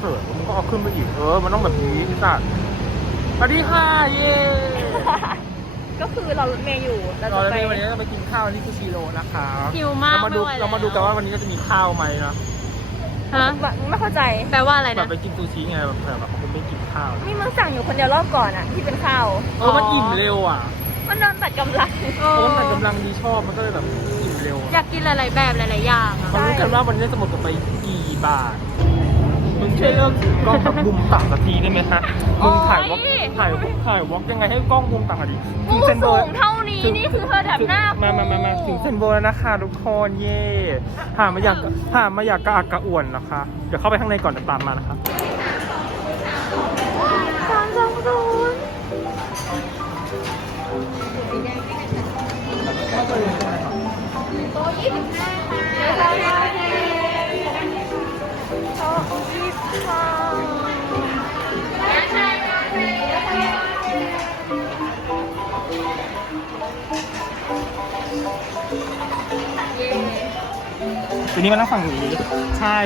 เขินมึงก็เอาขึ้นไปอีกเออ มันต้องแบบนี้พี่สัตว์สวัสดีค่ะเย้ก็คือเรารถเมย์อยู่เราเราจะจะไปไปวันนี้เราไปกินข้าวนี่คือชิโร่นะคะหิวมากเรามาดูไม่ไหวแล้ว เรามาดูกันว่าวันนี้เราจะมีข้าวไหมนะฮะไม่เข้าใจแปลว่าอะไรแบบนะ ไปกินซูชิไงแบบเผื่อแบบคนไม่กินข้าวนี่มึงสั่งอยู่คนเดียวรอบก่อนอะที่เป็นข้าวเออมันอิ่มเร็วอะมันโดนตัดกำลัง เพราะว่ามันกำลังดีชอบมันก็เลยแบบอิ่มเร็วอยากกินหลายๆแบบหลายๆอย่างอะ มารู้กันว่าวันนี้จะหมดกันไปกี่บาท มึงช่วยเลิกถือกล้องแบบมุมต่ำสักทีได้ไหมฮะมึงถ่ายวอล์กถ่ายวอล์กถ่ายวอล์กยังไงให้กล้องมุมต่ำอะดิกูเซนโบสูงเท่านี้นี่คือเธอแบบหน้ามามามามามาถึงเซนโบแล้วนะคะทุกคนเย่ผ่านมาอยากผ่านมาอยากกระอักกระอ่วนนะคะ เดี๋ยวเข้าไปข้างในก่อนเดี๋ยวตามมานะคะสามสองศูนย์โต๊ะยี่สิบห้าค่ะ ทีนี้มานั่งฝั่งนี้ ใช่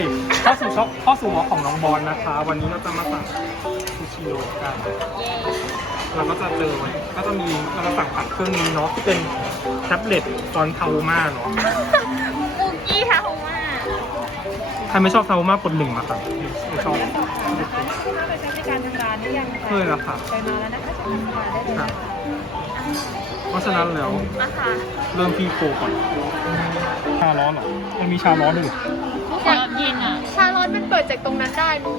เข้าสู่ช็อปเข้าสู่วอล์กของน้องบอลนะคะ วันนี้เราจะมาสั่งซูชิโร่กันเย้เราก็จะเจอมันก็จะมีเราจะสั่งผ่านเครื่องนี้เนาะที่เป็นแท็บเล็ตตอนเทามาเนาะมุกกี้ทาโฮมาใครไม่ชอบเทามากกดหนึ่งมาค่ะไม่ชอบนะคะถ้าไปใช้ในการทำงานได้ยังเคยแล้วค่ะไปมาแล้วนะคะ ใช้ทำงานได้เลยนะคะเพราะฉะนั้นแล้วมาค่ะเริ่มพีโคก่อน ชาร้อนเหรอ มันมีชาร้อนด้วยเหรออยากกินอะ ชาร้อนมันเปิดจากตรงนั้นได้ลูก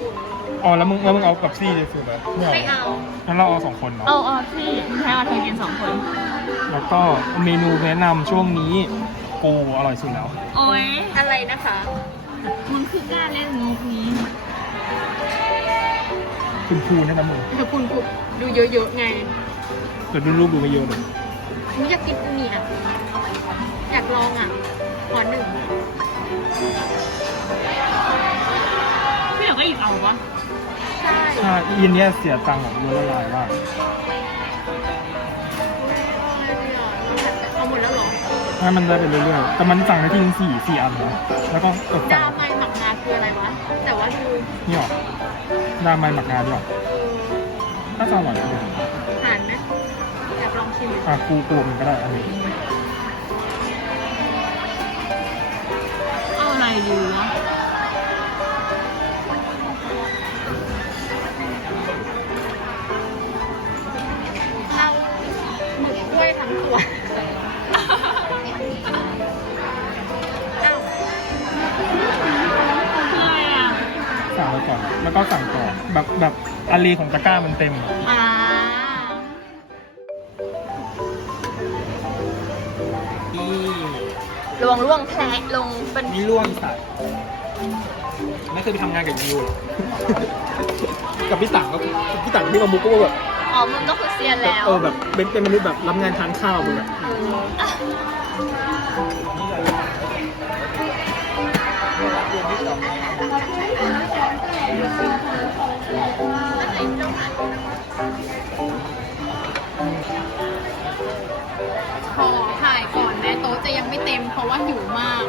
อ๋อแล้วมึงแล้วมึงเอากับซี่เลยสิไหมไม่เอางั้นเราเอาสองคนเนาะ เอาเอาที่แค่เอาเธอกินสองคน แล้วก็เมนูแนะนำช่วงนี้ปูอร่อยสุดแล้ว โอ้ยอะไรนะคะ มึงคือกล้าเล่นมุกนี้คุณภูแนะนำมึง เดี๋ยวคุณกูดูเยอะๆไง เดี๋ยวดูรูปดูไม่เยอะเลยมึงอยากกินอูนิอะอยากลองอะขอหนึ่งไม่อยากก็อีกเอาวะใช่ใช่อินเนี้ยเสียตังค์แบบเยอะละลายมากเอาหมดแล้วเหรอให้มันได้ไปเรื่อยๆแต่มันสั่งได้ที่สี่สี่อันนะแล้วก็กดสั่ดางวไม้หมักงาคืออะไรวะ แต่ว่าดูนี่หรอดาไมหมักงาด้วยหรอเออน่าจะอร่อยนะ ผ่านไหม อยากลองชิมอะกูกูมันก็ได้อันนี้เอาอะไรดีวะเอาหมึกกล้วยทั้งตัวอ้าวคืออะไรอะ สั่งไปก่อน แล้วก็สั่งต่อแบบแบบอาลีของตะกร้ามันเต็มอะอ่า วงล่วงแพะลงเป็นนี่ร่วงสัตว์ไม่เคยไปทำงานกับยิวหรอกับพี่ตังก็พี่ตังที่มาบุกก็แบบอ๋อมึงก็คือเซียนแล้วเออแบบเป็นเป็นมนุษย์แบบรับงานทานข้าวมึงอะ เต็มเพราะว่าหิวมาก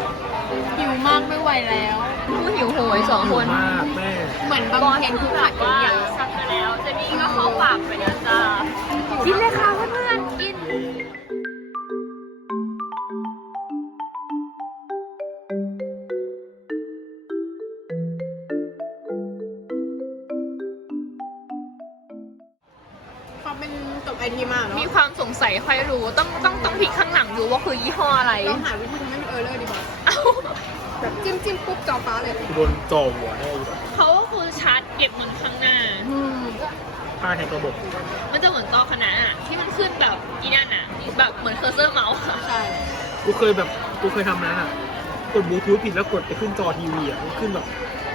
หิวมากไม่ไหวแล้วผู้หิวโหยสองคน มากแม่เหมือนบางเพ็ญคือผัดกันอย่างสั่งไปแล้วเจนี่ก็เข้าปากไปแล้วจ้ากินเลยค่ะเพื่อนๆกินเขาเป็นจบไอทีมาเหรอมีความสงสัยใครรู้ต้องต้องต้องพลิกข้างหลัง ดูว่าคือยี่ห้ออะไรเราหาวิธีทำให้มันเออร์เลอร์ดีกว่าเอ้าแบบจิ้มจิ้มปุ๊บจอฟ้าเลยโดนจอหัวแน่อยู่เขาก็คือชาร์จเก็บมันข้างหน้า อืมผ้าแทนระบบมันจะเหมือนจอขนาดอะที่มันขึ้นแบบอีนั่นอะแบบเหมือนเคอร์เซอร์เมาส์อะใช่กูเคยแบบกูเคยทำนะอะกดบลูทูธผิดแล้วกดไปขึ้นจอทีวีอะมันขึ้นแบบ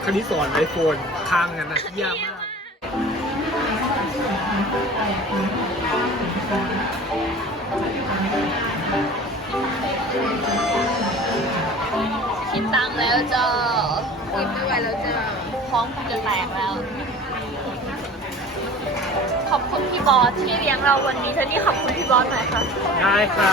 คณิตสอนไอโฟนค้างกันนะเยี่ยมมาก คิดตังค์แล้วจ้ากินไม่ไหวแล้วจ้าท้องคงจะแตกแล้ว ขอบคุณพี่บอสที่เลี้ยงเราวันนี้เธอนี่ขอบคุณพี่บอสหน่อยค่ะ ได้ค่ะ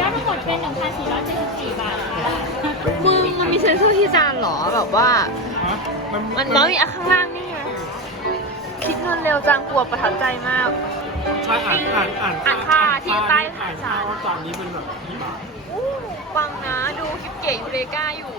ยอดทั้งหมดเป็น 1,474 บาทค่ะมึงมันมีเซ็นเซอร์ที่จานเหรอแบบว่า ฮะมันมันน้อยอะข้างล่างนี่ไงคิดเงินเร็วจังกลัวประทับใจมาก ใช่อ่านอ่านอ่านอ่านค่าที่ใต้อ่านจานค่าว่าจานนี้เป็นแบบกี่บาท อู้ฟังนะดูคลิปเก๋ยูเรกาอยู่